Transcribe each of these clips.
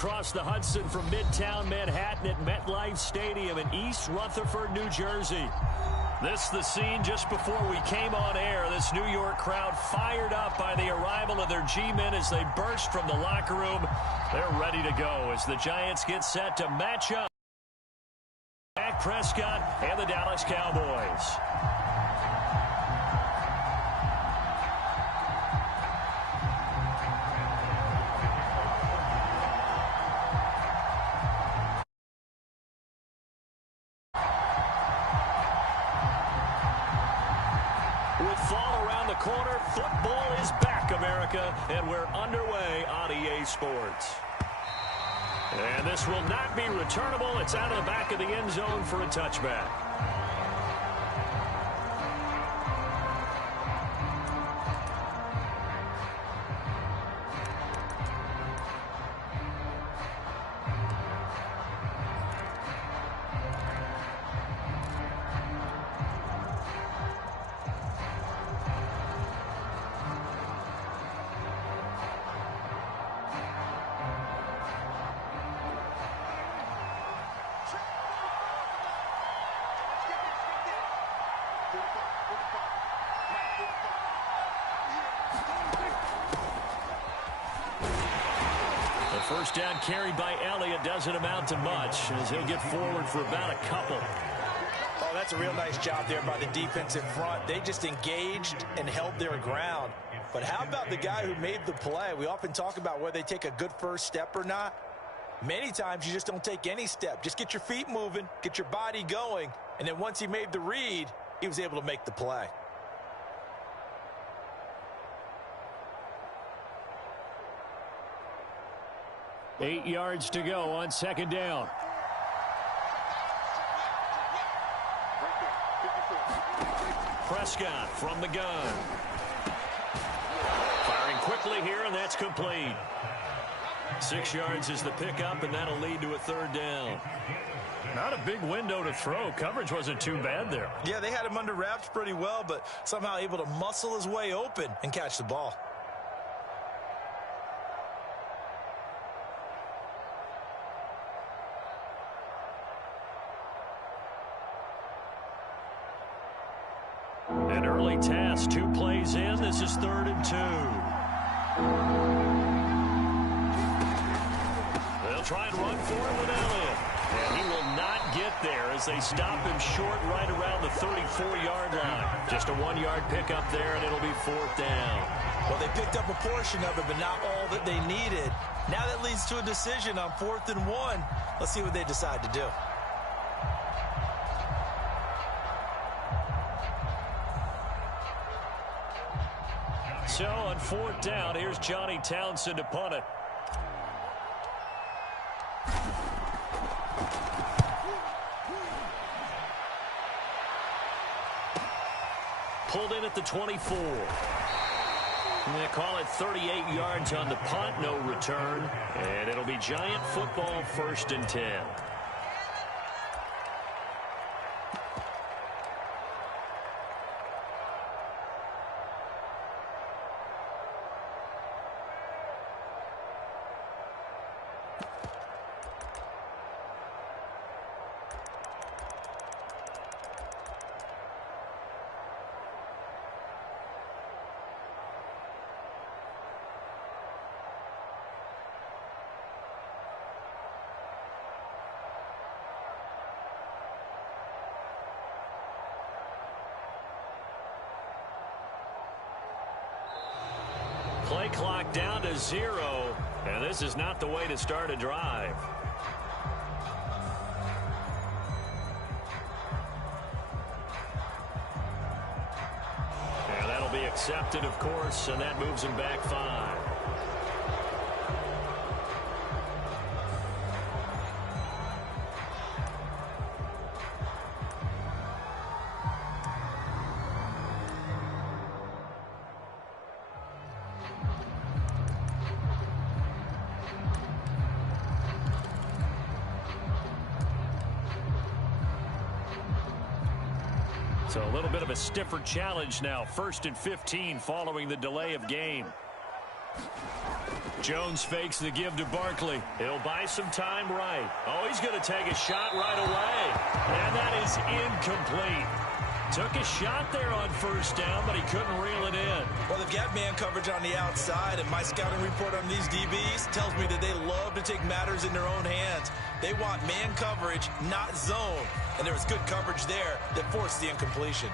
across the Hudson from Midtown Manhattan at MetLife Stadium in East Rutherford, New Jersey. This the scene just before we came on air. This New York crowd fired up by the arrival of their G-men as they burst from the locker room. They're ready to go as the Giants get set to match up. Dak Prescott and the Dallas Cowboys. With fall around the corner, football is back, America, and we're underway on EA Sports. And this will not be returnable. It's out of the back of the end zone for a touchback. First down carried by Elliott doesn't amount to much as he'll get forward for about a couple. Oh, that's a real nice job there by the defensive front. They just engaged and held their ground. But how about the guy who made the play? We often talk about whether they take a good first step or not. Many times you just don't take any step. Just get your feet moving, get your body going, and then once he made the read, he was able to make the play. Eight yards to go on second down. Prescott from the gun. Firing quickly here, and that's complete. 6 yards is the pickup, and that'll lead to a third down. Not a big window to throw. Coverage wasn't too bad there. Yeah, they had him under wraps pretty well, but somehow able to muscle his way open and catch the ball. An early task, 2 plays in. This is 3rd and 2. They'll try and run for it with Elliott. And he will not get there as they stop him short right around the 34-yard line. Just a 1-yard pickup there, and it'll be 4th down. Well, they picked up a portion of it, but not all that they needed. Now that leads to a decision on 4th and 1. Let's see what they decide to do. So on 4th down, here's Johnny Townsend to punt it. Pulled in at the 24. And they call it 38 yards on the punt, no return. And it'll be Giant football, 1st and 10. Play clock down to 0, and this is not the way to start a drive. And that'll be accepted, of course, and that moves him back 5. So a little bit of a stiffer challenge now. 1st and 15 following the delay of game. Jones fakes the give to Barkley. He'll buy some time right. Oh, he's going to take a shot right away. And that is incomplete. Took a shot there on first down, but he couldn't reel it in. Well, they've got man coverage on the outside, and my scouting report on these DBs tells me that they love to take matters in their own hands. They want man coverage, not zone. And there was good coverage there that forced the incompletion.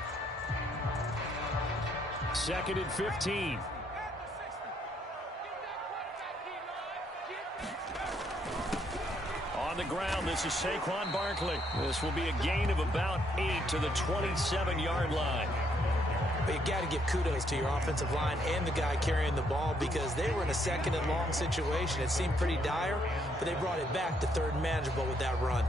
2nd and 15. On the ground, this is Saquon Barkley. This will be a gain of about 8 to the 27-yard line. But you got to give kudos to your offensive line and the guy carrying the ball because they were in a 2nd and long situation. It seemed pretty dire, but they brought it back to 3rd and manageable with that run.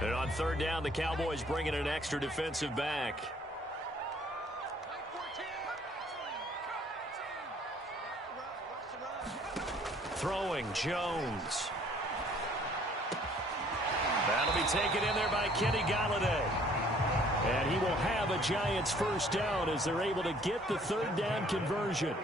And on 3rd down, the Cowboys bring in an extra defensive back. Throwing, Jones. That'll be taken in there by Kenny Golladay. And he will have a Giants first down as they're able to get the 3rd down conversion.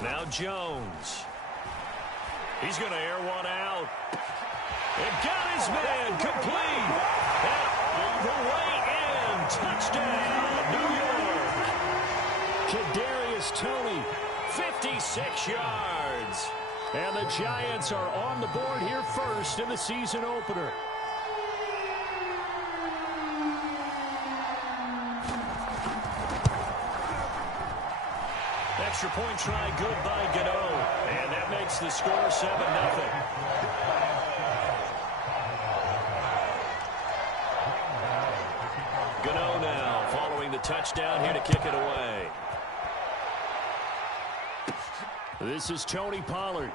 Now Jones. He's going to air one out. And got his man complete. And all the way in. Touchdown, New York. Kadarius Toney, 56 yards. And the Giants are on the board here first in the season opener. Extra point try good by Gano. And that makes the score 7-0. Gano now following the touchdown here to kick it away. This is Tony Pollard.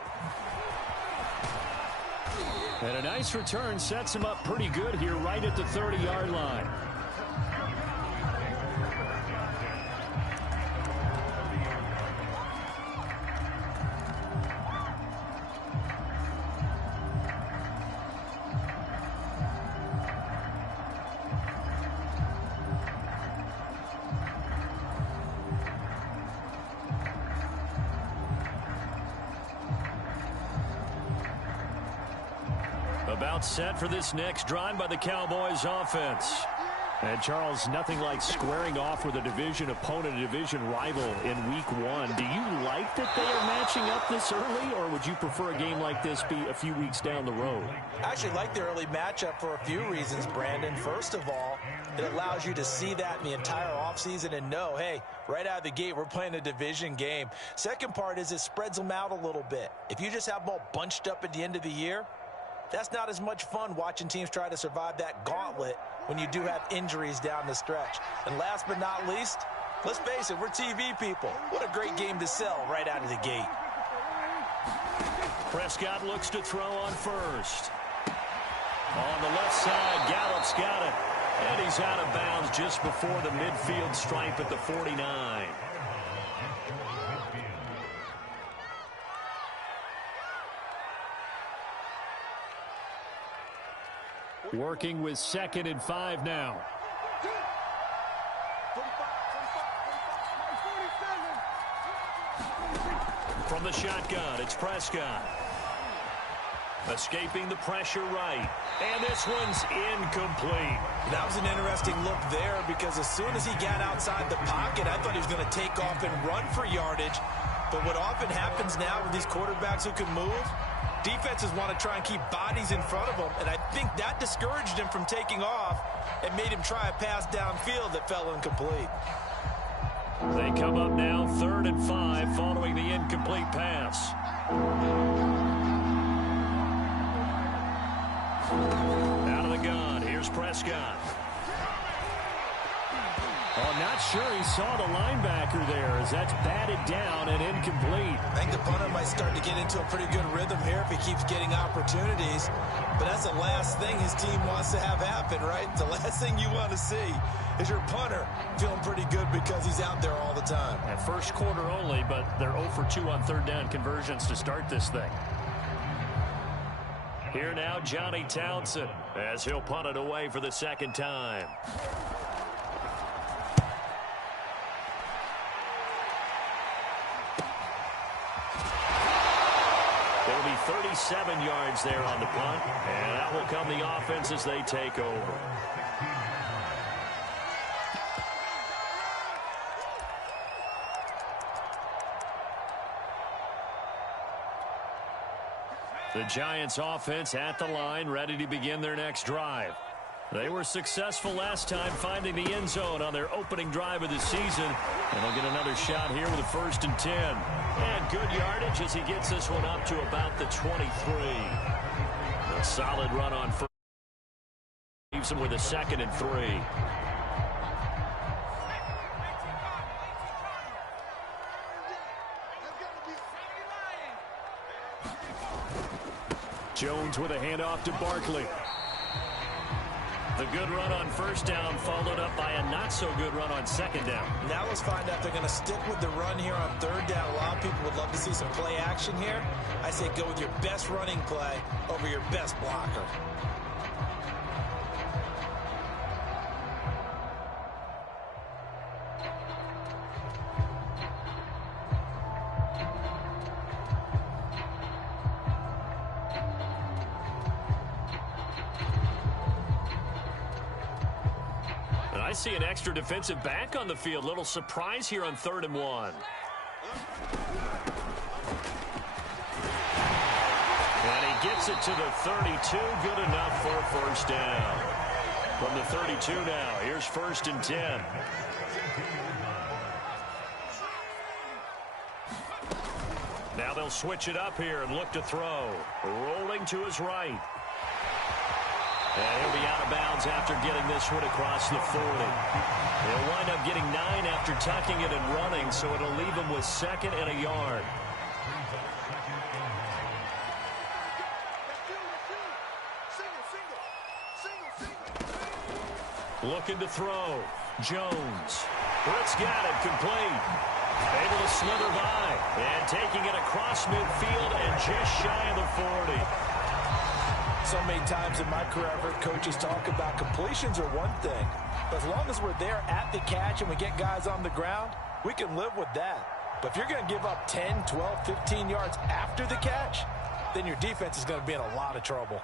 And a nice return sets him up pretty good here right at the 30-yard line. About set for this next drive by the Cowboys offense. And Charles, nothing like squaring off with a division opponent, a division rival in week 1. Do you like that they are matching up this early, or would you prefer a game like this be a few weeks down the road? I actually like the early matchup for a few reasons, Brandon. First of all, it allows you to see that in the entire offseason and know, hey, right out of the gate, we're playing a division game. Second part is it spreads them out a little bit. If you just have them all bunched up at the end of the year, that's not as much fun watching teams try to survive that gauntlet when you do have injuries down the stretch. And last but not least, let's face it, we're TV people. What a great game to sell right out of the gate. Prescott looks to throw on first. On the left side, Gallup's got it. And he's out of bounds just before the midfield stripe at the 49. Working with 2nd and 5 now. From the shotgun, it's Prescott. Escaping the pressure right. And this one's incomplete. That was an interesting look there because as soon as he got outside the pocket, I thought he was going to take off and run for yardage. But what often happens now with these quarterbacks who can move, defenses want to try and keep bodies in front of them, and I think that discouraged him from taking off and made him try a pass downfield that fell incomplete. They come up now 3rd and 5 following the incomplete pass. Out of the gun, here's Prescott. Oh, not sure he saw the linebacker there as that's batted down and incomplete. I think the punter might start to get into a pretty good rhythm here if he keeps getting opportunities. But that's the last thing his team wants to have happen, right? The last thing you want to see is your punter feeling pretty good because he's out there all the time. At first quarter only, but they're 0 for 2 on 3rd down conversions to start this thing. Here now, Johnny Townsend, as he'll punt it away for the second time. It'll be 37 yards there on the punt, and that will come the offense as they take over. The Giants offense at the line, ready to begin their next drive. They were successful last time finding the end zone on their opening drive of the season. And they'll get another shot here with a 1st and 10. And good yardage as he gets this one up to about the 23. A solid run on first. Leaves him with a 2nd and 3. Jones with a handoff to Barkley. The good run on 1st down followed up by a not-so-good run on 2nd down. Now let's find out if they're going to stick with the run here on 3rd down. A lot of people would love to see some play action here. I say go with your best running play over your best blocker. I see an extra defensive back on the field. Little surprise here on 3rd and 1. And he gets it to the 32. Good enough for a 1st down. From the 32 now, here's 1st and 10. Now they'll switch it up here and look to throw. Rolling to his right. And he'll be out of bounds after getting this one across the 40. He'll wind up getting 9 after tucking it and running, so it'll leave him with 2nd and a yard. Looking to throw. Jones. Britt's got it complete. Able to slither by. And taking it across midfield and just shy of the 40. So many times in my career, I've heard coaches talk about completions are one thing. But as long as we're there at the catch and we get guys on the ground, we can live with that. But if you're going to give up 10, 12, 15 yards after the catch, then your defense is going to be in a lot of trouble.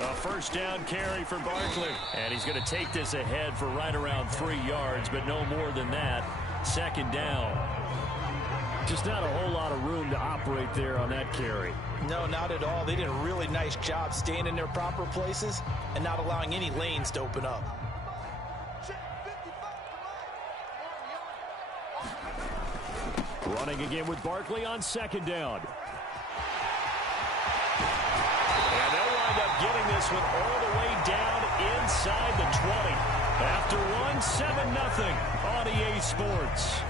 A 1st down carry for Barkley. And he's going to take this ahead for right around 3 yards, but no more than that. 2nd down. Just not a whole lot of room to operate there on that carry. No, not at all. They did a really nice job staying in their proper places and not allowing any lanes to open up. Running again with Barkley on 2nd down. And they'll wind up getting this one all the way down inside the 20. After one, 7-0 on EA Sports.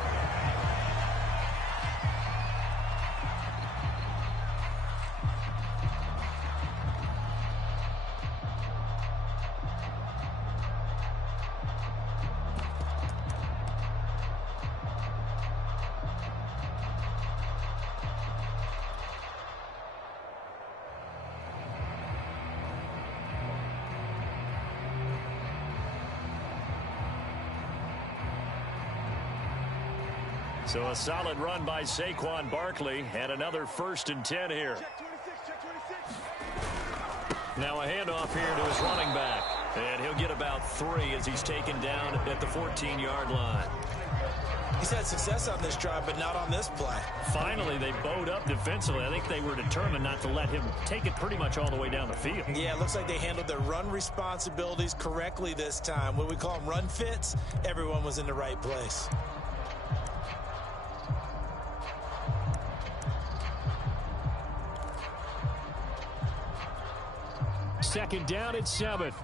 So a solid run by Saquon Barkley and another 1st and 10 here. Now a handoff here to his running back. And he'll get about 3 as he's taken down at the 14-yard line. He's had success on this drive, but not on this play. Finally, they bowed up defensively. I think they were determined not to let him take it pretty much all the way down the field. Yeah, it looks like they handled their run responsibilities correctly this time. What we call them run fits, everyone was in the right place. Second down at 7.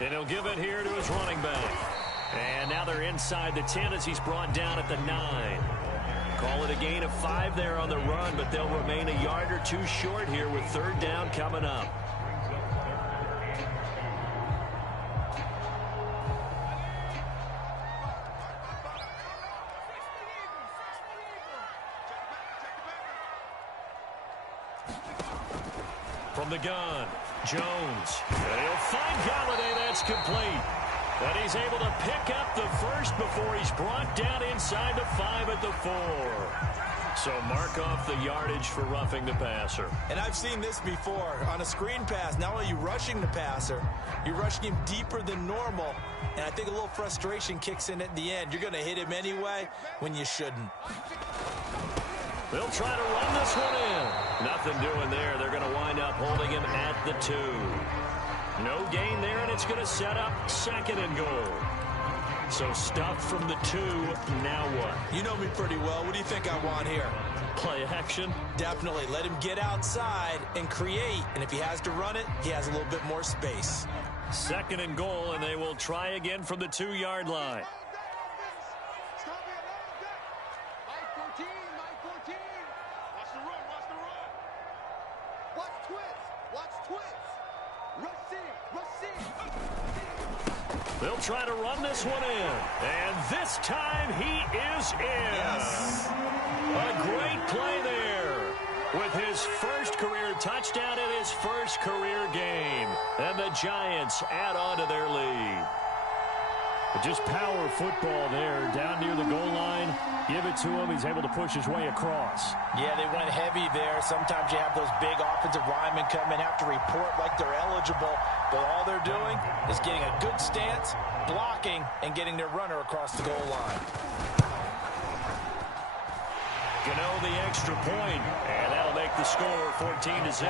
And he'll give it here to his running back. And now they're inside the 10 as he's brought down at the 9. Call it a gain of 5 there on the run, but they'll remain a yard or 2 short here with 3rd down coming up. From the gun, Jones. And he'll find Galladay. That's complete. And he's able to pick up the first before he's brought down inside the 5 at the 4. So mark off the yardage for roughing the passer. And I've seen this before. On a screen pass, not only are you rushing the passer, you're rushing him deeper than normal. And I think a little frustration kicks in at the end. You're going to hit him anyway when you shouldn't. They'll try to run this one in. Nothing doing there. They're going to wind up holding him at the 2. No gain there, and it's going to set up 2nd and goal. So stop from the 2. Now what? You know me pretty well. What do you think I want here? Play action? Definitely. Let him get outside and create. And if he has to run it, he has a little bit more space. 2nd and goal, and they will try again from the 2-yard line. They'll try to run this one in. And this time he is in. Yes. A great play there with his first career touchdown in his first career game. And the Giants add on to their lead. Just power football there down near the goal line. Give it to him. He's able to push his way across. Yeah, they went heavy there. Sometimes you have those big offensive linemen come in, have to report like they're eligible. But all they're doing is getting a good stance, blocking, and getting their runner across the goal line. Gano the extra point, and that'll make the score 14-0.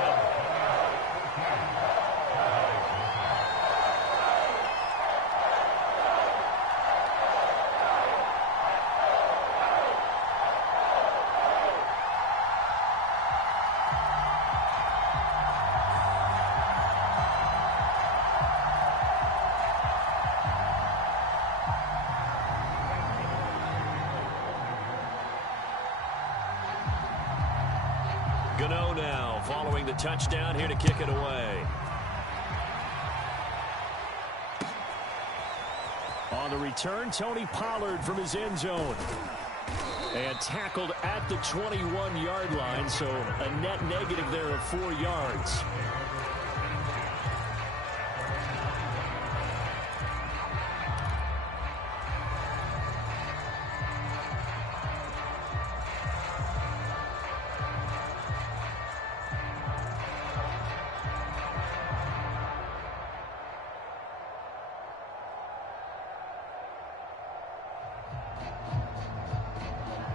Gano now following the touchdown here to kick it away. On the return, Tony Pollard from his end zone. And tackled at the 21-yard line, so a net negative there of 4 yards.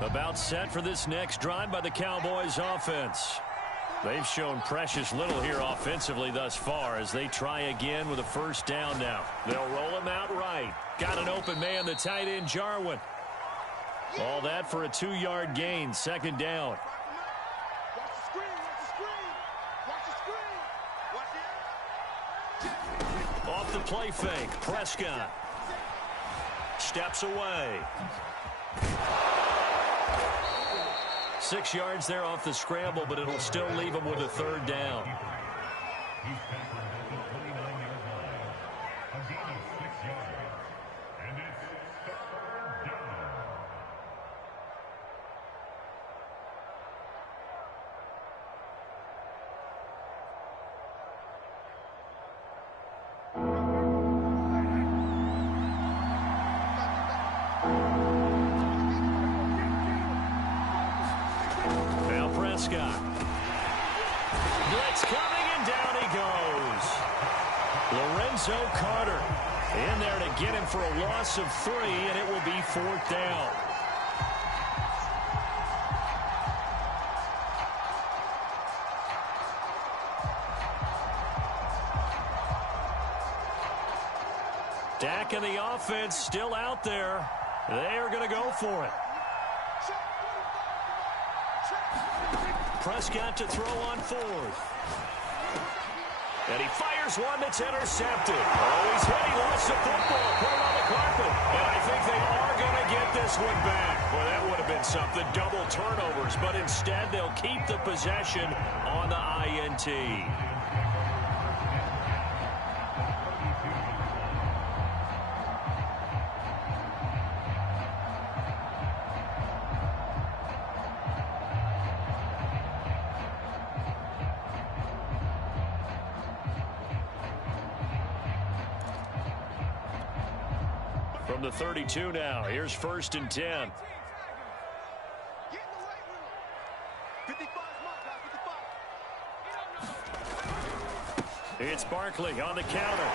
About set for this next drive by the Cowboys offense. They've shown precious little here offensively thus far as they try again with a first down now. They'll roll him out right. Got an open man, the tight end, Jarwin. All that for a 2-yard gain, 2nd down. Off the play fake, Prescott steps away. 6 yards there off the scramble, but it'll still leave him with a 3rd down. Prescott. Blitz coming, and down he goes. Lorenzo Carter in there to get him for a loss of 3, and it will be 4th down. Dak and the offense still out there. They are going to go for it. Prescott to throw on 4th. And he fires one that's intercepted. Oh, he's hit. He lost the football. Put it on the carpet. And I think they are going to get this one back. Well, that would have been something. Double turnovers. But instead, they'll keep the possession on the INT. From the 32 now, here's 1st and 10. It's Barkley on the counter.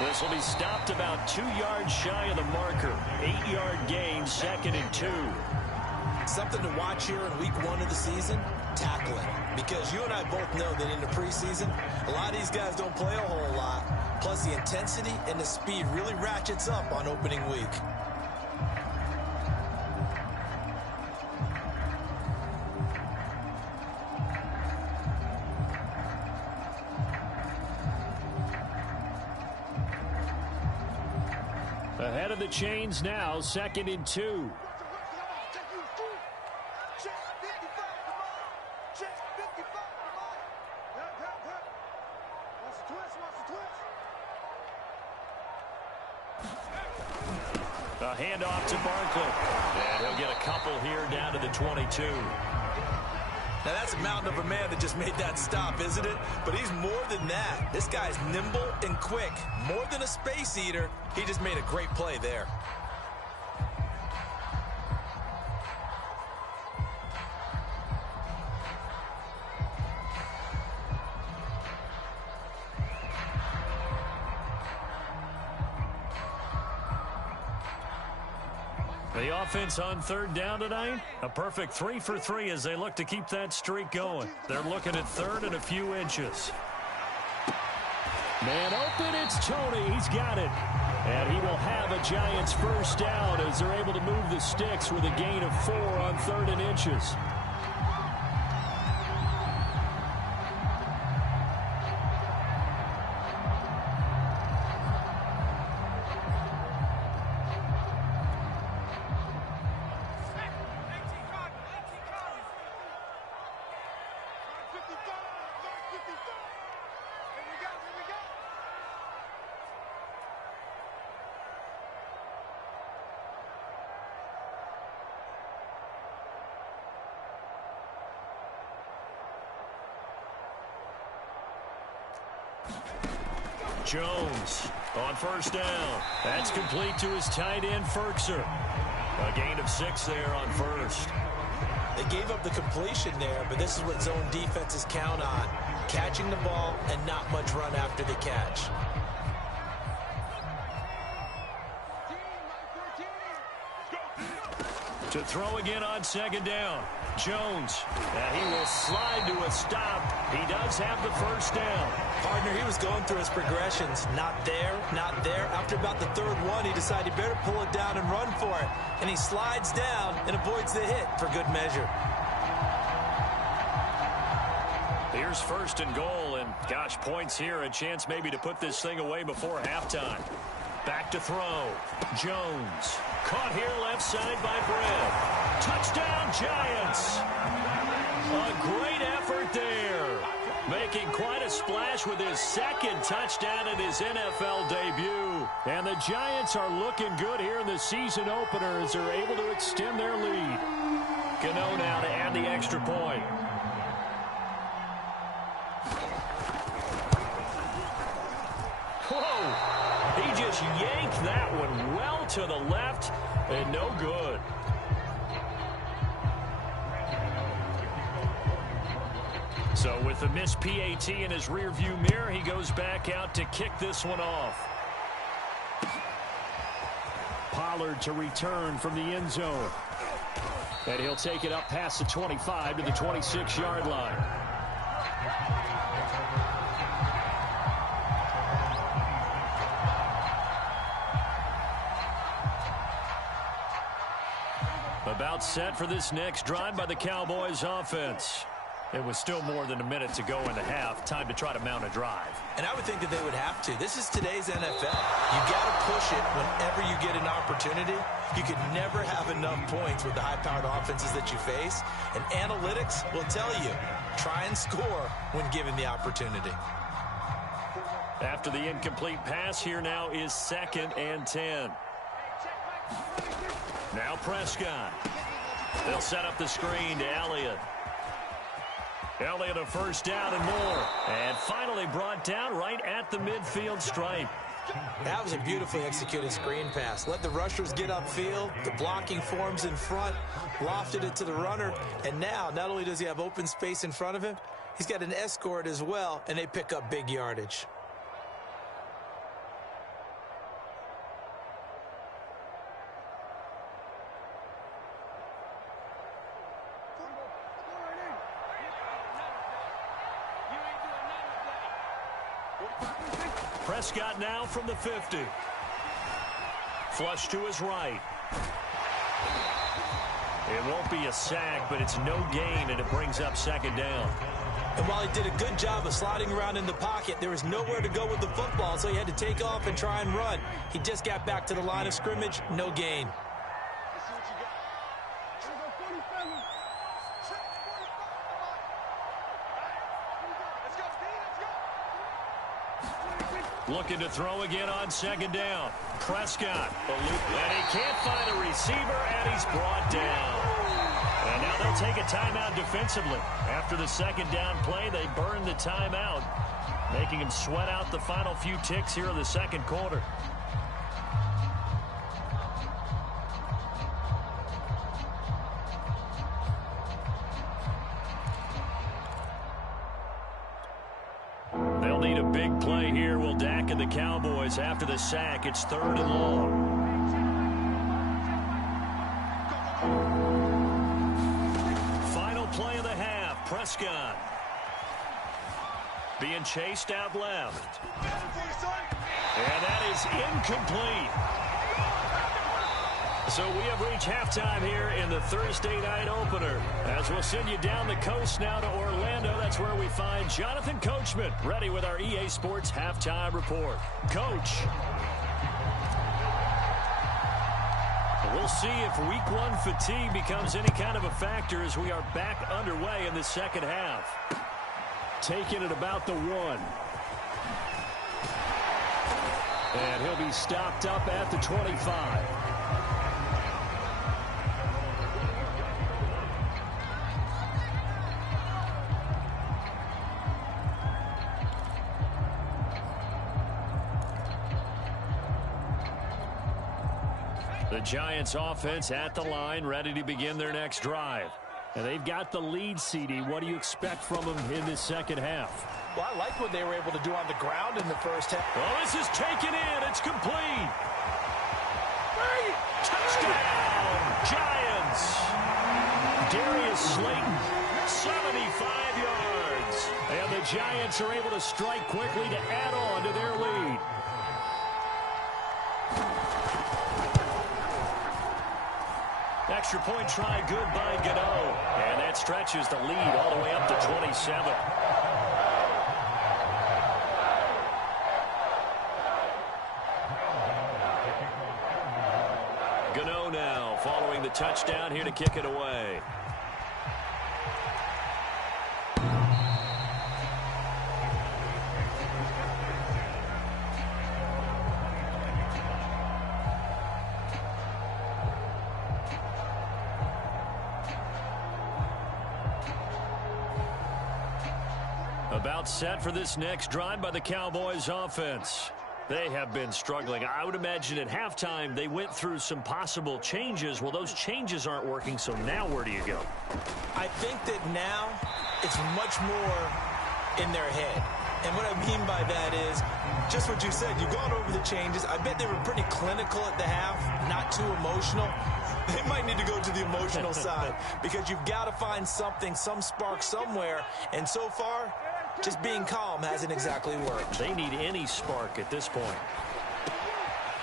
This will be stopped about 2 yards shy of the marker. 8-yard gain, 2nd and 2. Something to watch here in week 1 of the season, tackling. Because you and I both know that in the preseason, a lot of these guys don't play a whole lot. Plus the intensity and the speed really ratchets up on opening week. Ahead of the chains now, 2nd and 2. A handoff to Barkley. And he'll get a couple here down to the 22. Now that's a mountain of a man that just made that stop, isn't it? But he's more than that. This guy's nimble and quick. More than a space eater. He just made a great play there. The offense on 3rd down tonight, a perfect 3 for 3 as they look to keep that streak going. They're looking at 3rd and a few inches. Man open, it's Tony. He's got it. And he will have a Giants 1st down as they're able to move the sticks with a gain of 4 on 3rd and inches. Jones on 1st down. That's complete to his tight end, Ferkser. A gain of 6 there on 1st. They gave up the completion there, but this is what zone defenses count on. Catching the ball and not much run after the catch. To throw again on 2nd down. Jones. And he will slide to a stop. He does have the 1st down. Partner, he was going through his progressions. Not there, not there. After about the 3rd one, he decided he better pull it down and run for it. And he slides down and avoids the hit for good measure. Here's 1st and goal. And, gosh, points here. A chance maybe to put this thing away before halftime. Back to throw. Jones. Caught here left side by Brett. Touchdown, Giants. A great effort there. Making quite a splash with his 2nd touchdown in his NFL debut. And the Giants are looking good here in the season opener as they're able to extend their lead. Gano now to add the extra point. Whoa! He just yanked that one well to the left and no good. So with the missed PAT in his rearview mirror, he goes back out to kick this one off. Pollard to return from the end zone. And he'll take it up past the 25 to the 26-yard line. About set for this next drive by the Cowboys offense. It was still more than a minute to go in the half. Time to try to mount a drive. And I would think that they would have to. This is today's NFL. You got to push it whenever you get an opportunity. You could never have enough points with the high-powered offenses that you face. And analytics will tell you, try and score when given the opportunity. After the incomplete pass, here now is 2nd and 10. Now Prescott. They'll set up the screen to Elliott. Elliott a 1st down and more. And finally brought down right at the midfield stripe. That was a beautifully executed screen pass. Let the rushers get upfield, the blocking forms in front, lofted it to the runner, and now not only does he have open space in front of him, he's got an escort as well, and they pick up big yardage. Prescott now from the 50. Flush to his right. It won't be a sack, but it's no gain, and it brings up second down. And while he did a good job of sliding around in the pocket, there was nowhere to go with the football, so he had to take off and try and run. He just got back to the line of scrimmage, no gain. Looking to throw again on second down. Prescott, and he can't find a receiver, and he's brought down. And now they'll take a timeout defensively. After the second down play, they burn the timeout, making him sweat out the final few ticks here in the second quarter. They'll need a big play here. Will Dak and the Cowboys after the sack. It's 3rd and long. Final play of the half. Prescott being chased out left. And that is incomplete. So we have reached halftime here in the Thursday night opener. As we'll send you down the coast now to Orlando, that's where we find Jonathan Coachman ready with our EA Sports halftime report. Coach. We'll see if week 1 fatigue becomes any kind of a factor as we are back underway in the second half. Taking it about the 1. And he'll be stopped up at the 25. The Giants offense at the line, ready to begin their next drive. And they've got the lead, CD. What do you expect from them in this second half? Well, I like what they were able to do on the ground in the first half. Well, this is taken in. It's complete. Touchdown, Giants. Darius Slayton, 75 yards. And the Giants are able to strike quickly to add on to their lead. Extra point try good by Gano. And that stretches the lead all the way up to 27. Gano now following the touchdown here to kick it away. About set for this next drive by the Cowboys offense. They have been struggling. I would imagine at halftime they went through some possible changes. Well, those changes aren't working, so now where do you go? I think that now it's much more in their head. And what I mean by that is just what you said. You've gone over the changes. I bet they were pretty clinical at the half, not too emotional. They might need to go to the emotional side because you've got to find something, some spark somewhere. And so far, just being calm hasn't exactly worked. They need any spark at this point.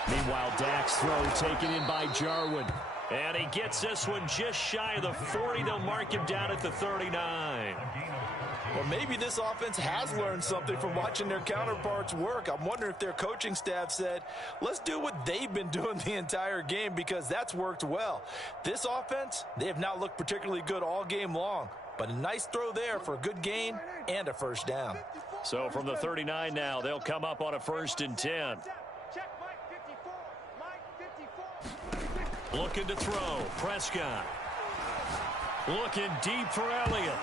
Meanwhile, Dak's throw taken in by Jarwin. And he gets this one just shy of the 40. They'll mark him down at the 39. Well, maybe this offense has learned something from watching their counterparts work. I'm wondering if their coaching staff said, let's do what they've been doing the entire game because that's worked well. This offense, they have not looked particularly good all game long. But a nice throw there for a good gain and a first down. So from the 39 now, they'll come up on a 1st and 10. Looking to throw. Prescott. Looking deep for Elliott.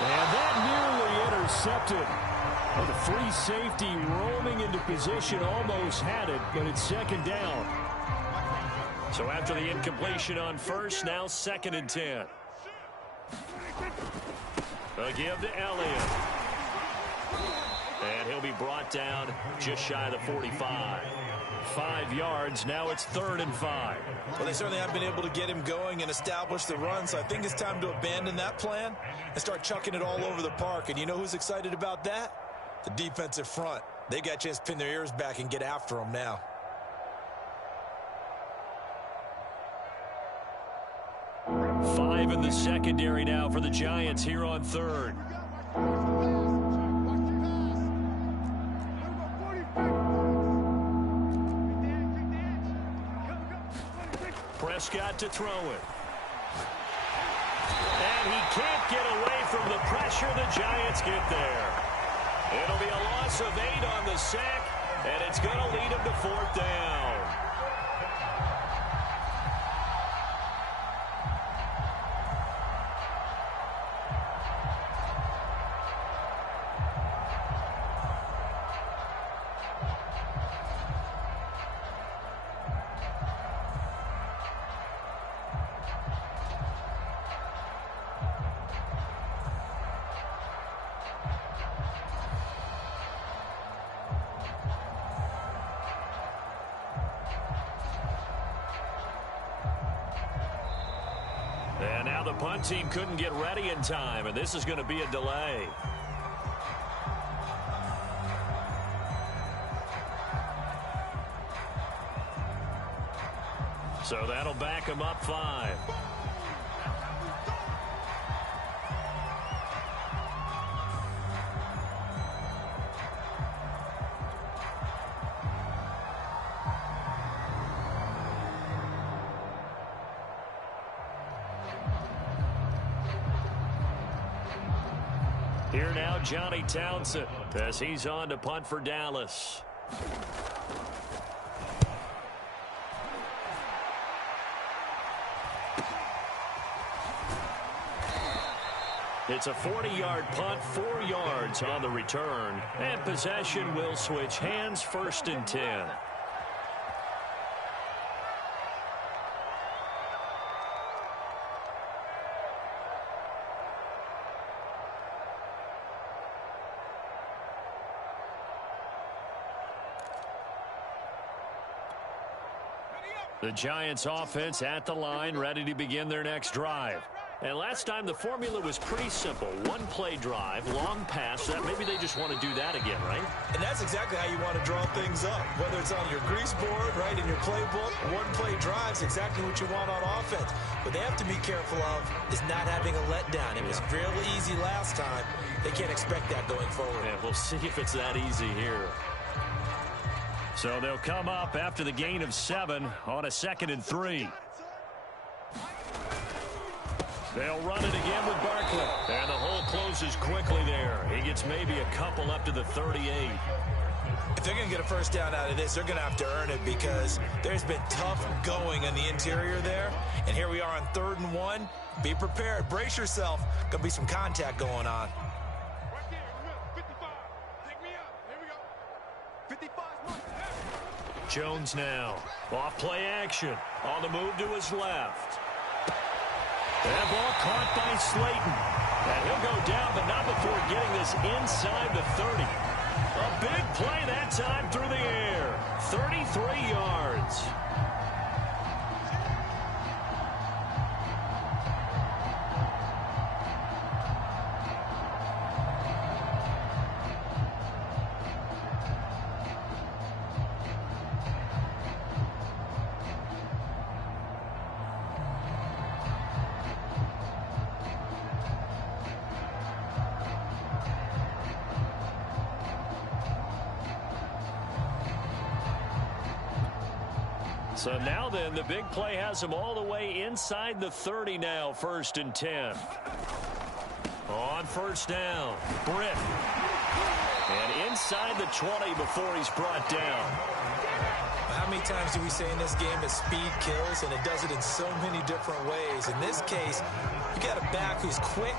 And that nearly intercepted. Well, the free safety roaming into position almost had it, but it's second down. So after the incompletion on first, now 2nd and 10. A give to Elliott. And he'll be brought down just shy of the 45. 5 yards. Now it's 3rd and 5. Well, they certainly have been able to get him going and establish the run, so I think it's time to abandon that plan and start chucking it all over the park. And you know who's excited about that? The defensive front. They got a chance to pin their ears back and get after him now. Five in the secondary now for the Giants here on 3rd. Prescott to throw it. And he can't get away from the pressure. The Giants get there. It'll be a loss of 8 on the sack, and it's going to lead him to 4th down. And now the punt team couldn't get ready in time, and this is going to be a delay. So that'll back him up 5. Here now, Johnny Townsend, as he's on to punt for Dallas. It's a 40-yard punt, 4 yards on the return, and possession will switch hands, 1st and 10. The Giants offense at the line, ready to begin their next drive. And last time the formula was pretty simple. 1-play drive, long pass. That maybe they just want to do that again, right? And that's exactly how you want to draw things up. Whether it's on your grease board, right, in your playbook, 1-play drive's exactly what you want on offense. What they have to be careful of is not having a letdown. It was fairly easy last time. They can't expect that going forward. Yeah, we'll see if it's that easy here. So they'll come up after the gain of 7 on a 2nd and 3. They'll run it again with Barkley. And the hole closes quickly there. He gets maybe a couple up to the 38. If they're going to get a first down out of this, they're going to have to earn it because there's been tough going on the interior there. And here we are on 3rd and 1. Be prepared. Brace yourself. Going to be some contact going on. Jones now. Off play action. On the move to his left. That ball caught by Slayton. And he'll go down, but not before getting this inside the 30. A big play that time through the air. 33 yards. So now then, the big play has him all the way inside the 30 now, 1st and 10. On 1st down, Britt. And inside the 20 before he's brought down. How How many times do we say in this game that speed kills, and it does it in so many different ways? In this case, you got a back who's quick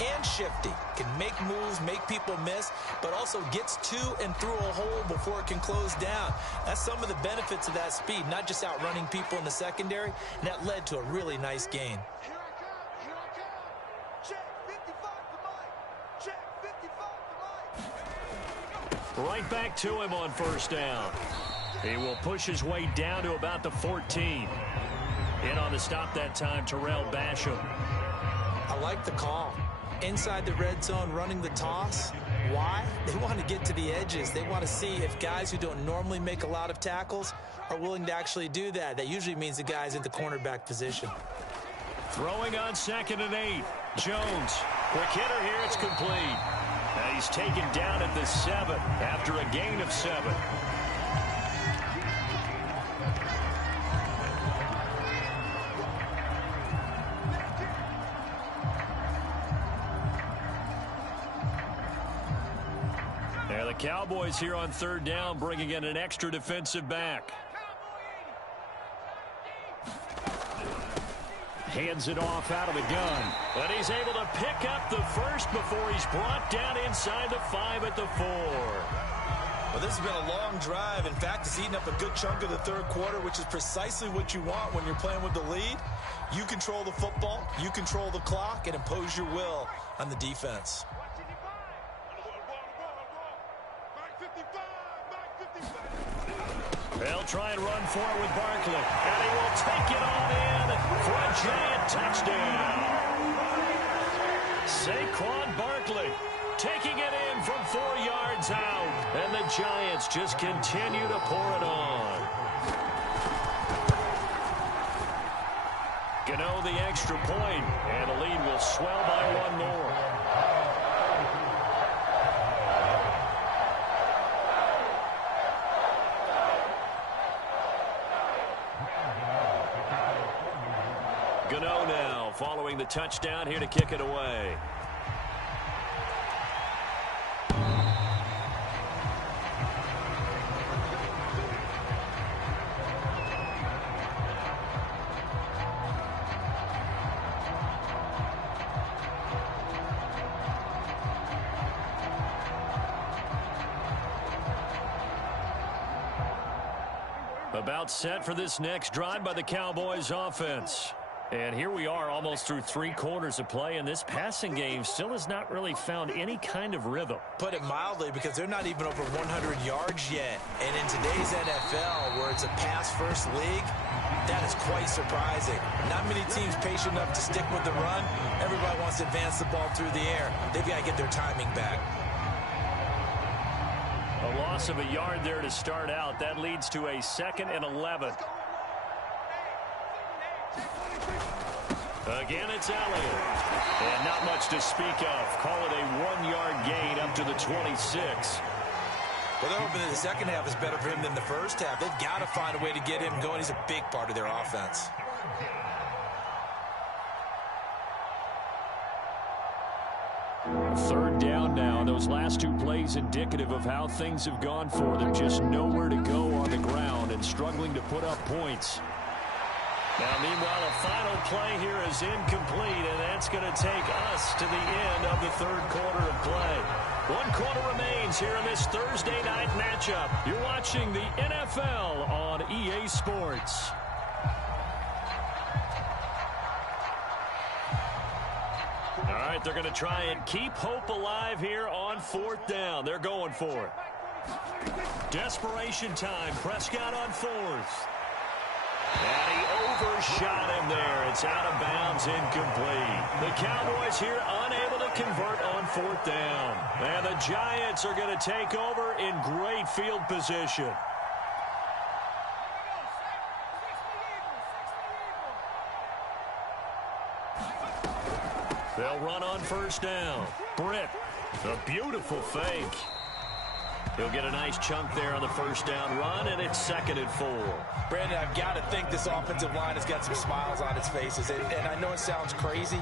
and shifty, can make moves, make people miss, but also gets to and through a hole before it can close down. That's some of the benefits of that speed, not just outrunning people in the secondary, and that led to a really nice gain. Right back to him on first down. He will push his way down to about the 14. In on the stop that time, Terrell Basham. I like the call. Inside the red zone, running the toss. Why? They want to get to the edges. They want to see if guys who don't normally make a lot of tackles are willing to actually do that. That usually means the guy's in the cornerback position. Throwing on 2nd and 8. Jones. Quick hitter here. It's complete. Now he's taken down at the 7 after a gain of 7. Now the Cowboys here on 3rd down, bringing in an extra defensive back. Hands it off out of the gun. But he's able to pick up the first before he's brought down inside the 5 at the 4. Well, this has been a long drive. In fact, it's eaten up a good chunk of the 3rd quarter, which is precisely what you want when you're playing with the lead. You control the football, you control the clock, and impose your will on the defense. They'll try and run for it with Barkley. And he will take it on in for a giant touchdown. Saquon Barkley taking it in from 4 yards out. And the Giants just continue to pour it on. Gano the extra point, and the lead will swell by 1 more. Gano now following the touchdown here to kick it away. About set for this next drive by the Cowboys offense. And here we are almost through 3 quarters of play, and this passing game still has not really found any kind of rhythm. Put it mildly, because they're not even over 100 yards yet. And in today's NFL, where it's a pass-first league, that is quite surprising. Not many teams patient enough to stick with the run. Everybody wants to advance the ball through the air. They've got to get their timing back. A loss of a yard there to start out. That leads to a 2nd and 11. Again, it's Elliott. And not much to speak of. Call it a 1-yard gain up to the 26. Well, they're hoping that the second half is better for him than the first half. They've got to find a way to get him going. He's a big part of their offense. Third down now. Those last 2 plays indicative of how things have gone for them. Just nowhere to go on the ground and struggling to put up points. Now, meanwhile, a final play here is incomplete, and that's going to take us to the end of the 3rd quarter of play. 1 quarter remains here in this Thursday night matchup. You're watching the NFL on EA Sports. All right, they're going to try and keep hope alive here on 4th down. They're going for it. Desperation time. Prescott on 4th. And he overshot him there. It's out of bounds, incomplete. The Cowboys here unable to convert on 4th down. And the Giants are going to take over in great field position. They'll run on 1st down. Britt, a beautiful fake. He'll get a nice chunk there on the 1st down run, and it's 2nd and 4. Brandon, I've got to think this offensive line has got some smiles on its faces. And I know it sounds crazy,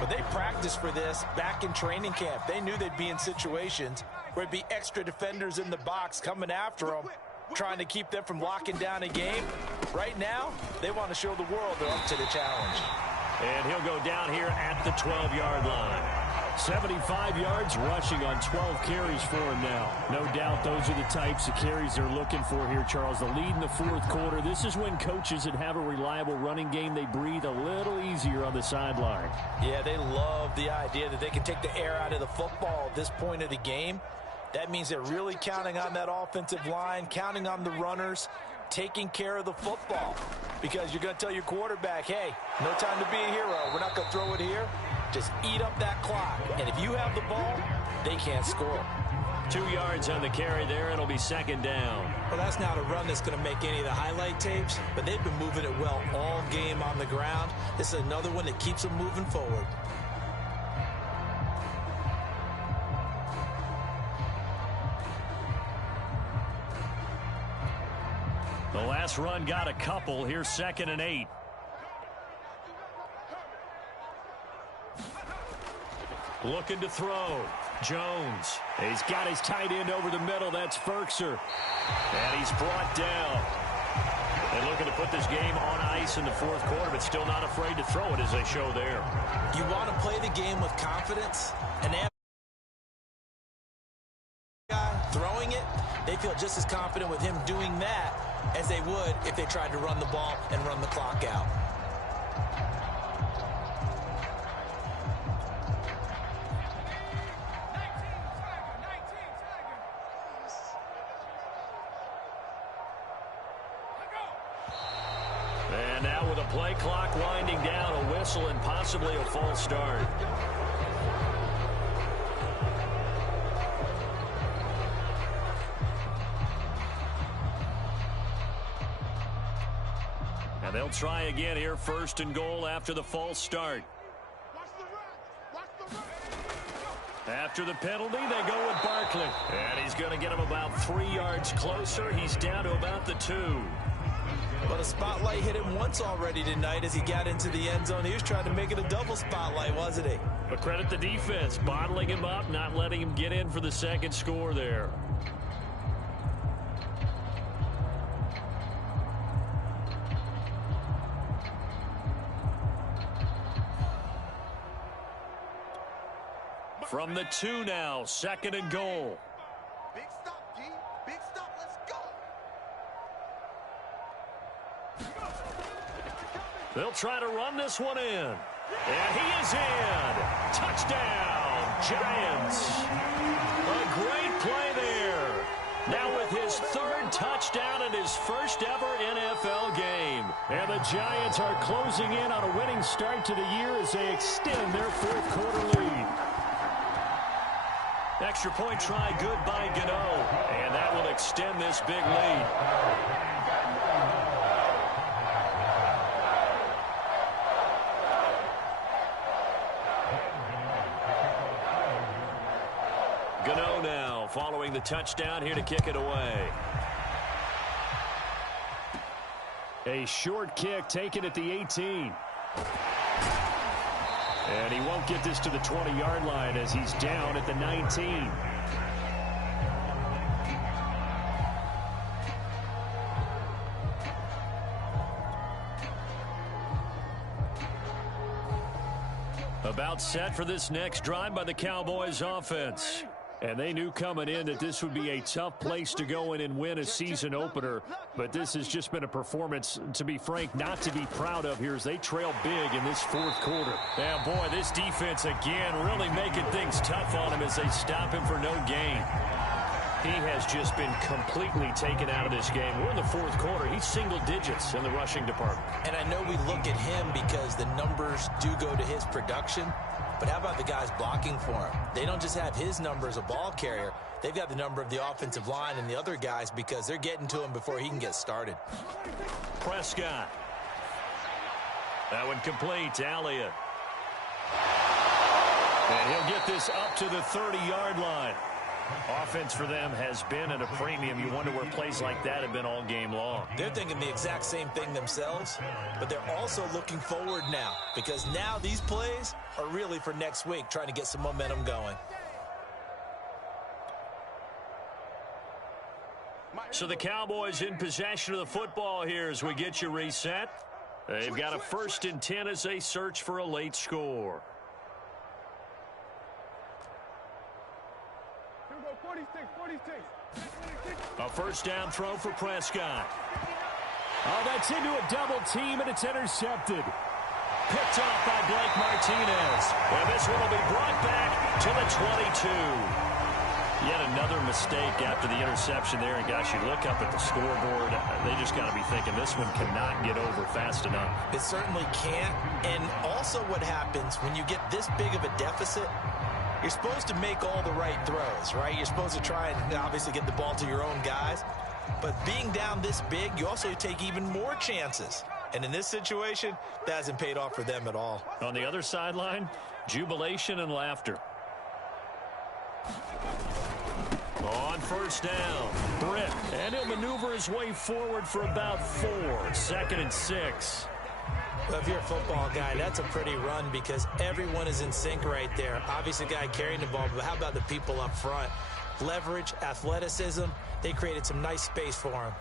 but they practiced for this back in training camp. They knew they'd be in situations where it'd be extra defenders in the box coming after them. trying to keep them from locking down a game. Right now, they want to show the world they're up to the challenge. And he'll go down here at the 12-yard line. 75 yards rushing on 12 carries for him now. No doubt those are the types of carries they're looking for here, Charles. The lead in the fourth quarter. This is when coaches that have a reliable running game, they breathe a little easier on the sideline. Yeah, they love the idea that they can take the air out of the football at this point of the game. That means they're really counting on that offensive line, counting on the runners, taking care of the football. Because you're going to tell your quarterback, hey, no time to be a hero. We're not going to throw it here. Just eat up that clock. And if you have the ball, they can't score. 2 yards on the carry there. It'll be second down. Well, that's not a run that's going to make any of the highlight tapes, but they've been moving it well all game on the ground. This is another one that keeps them moving forward. The last run got a couple. Here's 2nd and 8. Looking to throw. Jones. He's got his tight end over the middle. That's Ferkser. And he's brought down. And looking to put this game on ice in the fourth quarter, but still not afraid to throw it as they show there. You want to play the game with confidence, and throwing it, they feel just as confident with him doing that as they would if they tried to run the ball and run the clock out. And now with a play clock winding down, a whistle and possibly a false start. And they'll try again here, 1st and goal after the false start. After the penalty, they go with Barkley. And he's going to get him about 3 yards closer. He's down to about the 2. But a spotlight hit him once already tonight as he got into the end zone. He was trying to make it a double spotlight, wasn't he? But credit the defense, bottling him up, not letting him get in for the second score there. From the 2 now, 2nd and goal. Big stop, G. Big stop. Let's go. They'll try to run this one in. And he is in. Touchdown, Giants. A great play there. Now with his 3rd touchdown and his first ever NFL game. And the Giants are closing in on a winning start to the year as they extend their fourth quarter lead. Extra point try good by Gano. And that will extend this big lead. Gano now following the touchdown here to kick it away. A short kick taken at the 18. And he won't get this to the 20-yard line as he's down at the 19. About set for this next drive by the Cowboys offense. And they knew coming in that this would be a tough place to go in and win a season opener. But this has just been a performance, to be frank, not to be proud of here as they trail big in this fourth quarter. Yeah, boy, this defense again really making things tough on him as they stop him for no gain. He has just been completely taken out of this game. We're in the fourth quarter. He's single digits in the rushing department. And I know we look at him because the numbers do go to his production. But how about the guys blocking for him? They don't just have his number as a ball carrier. They've got the number of the offensive line and the other guys because they're getting to him before he can get started. Prescott. That one complete to Elliott. And he'll get this up to the 30-yard line. Offense for them has been at a premium. You wonder where plays like that have been all game long. They're thinking the exact same thing themselves, but they're also looking forward now because now these plays are really for next week, trying to get some momentum going. Mike, So the Cowboys in possession of the football here as we get you reset. They've got a 1st and 10 as they search for a late score. Here we go, 46. A first down throw for Prescott. Oh, that's into a double team, and it's intercepted. Picked off by Blake Martinez. And this one will be brought back to the 22. Yet another mistake after the interception there. And, gosh, you look up at the scoreboard. They just got to be thinking this one cannot get over fast enough. It certainly can't. And also what happens when you get this big of a deficit, you're supposed to make all the right throws, right? You're supposed to try and obviously get the ball to your own guys. But being down this big, you also take even more chances. And in this situation, that hasn't paid off for them at all. On the other sideline, jubilation and laughter. On first down, Britt. And he'll maneuver his way forward for about 4. 2nd and 6. Well, if you're a football guy, that's a pretty run because everyone is in sync right there. Obviously, the guy carrying the ball, but how about the people up front? Leverage, athleticism, they created some nice space for him.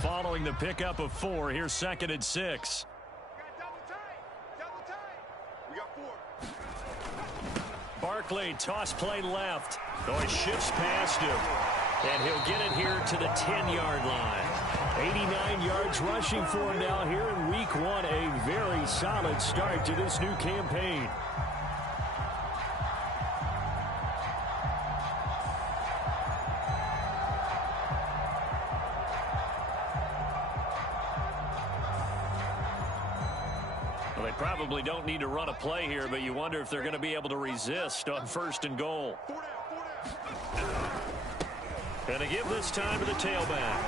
Following the pickup of 4, here's 2nd and 6. Double tight. We got 4. Barkley, toss play left. Oh, he shifts past him. And he'll get it here to the 10-yard line. 89 yards rushing for him now here in week 1. A very solid start to this new campaign. Well, they probably don't need to run a play here, but you wonder if they're going to be able to resist on 1st and goal. And to give this time to the tailback.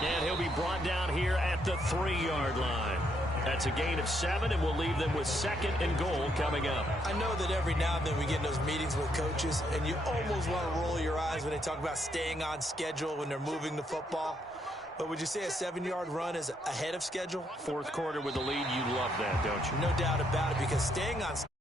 And he'll be brought down here at the 3-yard line. That's a gain of 7, and we'll leave them with 2nd and goal coming up. I know that every now and then we get in those meetings with coaches, and you almost want to roll your eyes when they talk about staying on schedule when they're moving the football. But would you say a 7-yard run is ahead of schedule? 4th quarter with the lead, you love that, don't you? No doubt about it, because staying on schedule